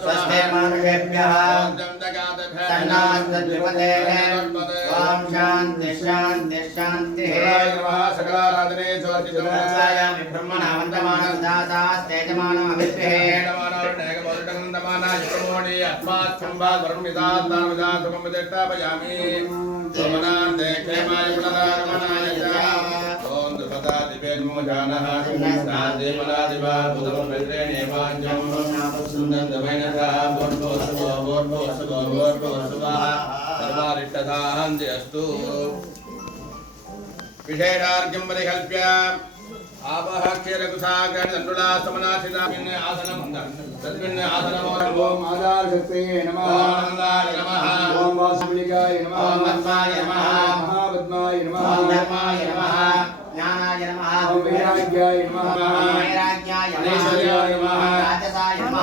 स्वस्ते मानुषेभ्यः सन्नास्तद्विपदेः ओम शान्ति शान्ति शान्तिः सकलाराधने समर्पयामि ब्रह्मणा वन्दमानस्तेजमानो अभिषेः सोमनान्ते क्षेमाय पुनरागमनाय ओम द्रुपदा दिवेन्मोजानः देवनादिवा बुधमृत्रेणेवाज्यं सुन्दन्दमैनथा बोर्भोसुवा सर्वारिष्टदान्ति अस्तु विशेषार्घ्यं परिकल्प्य आपः क्षीरकुशाग्रहण तण्डुला समनासितामिन् आसनं तस्मिन् आसनमो ओम आधारशक्तये नमः ओम आनन्दाय नमः ओम वासुलिकाय नमः ओम पद्माय नमः महापद्माय नमः ओम धर्माय नमः ज्ञानाय नमः ओम वैराग्याय नमः वैराग्याय नमः ऐश्वर्याय नमः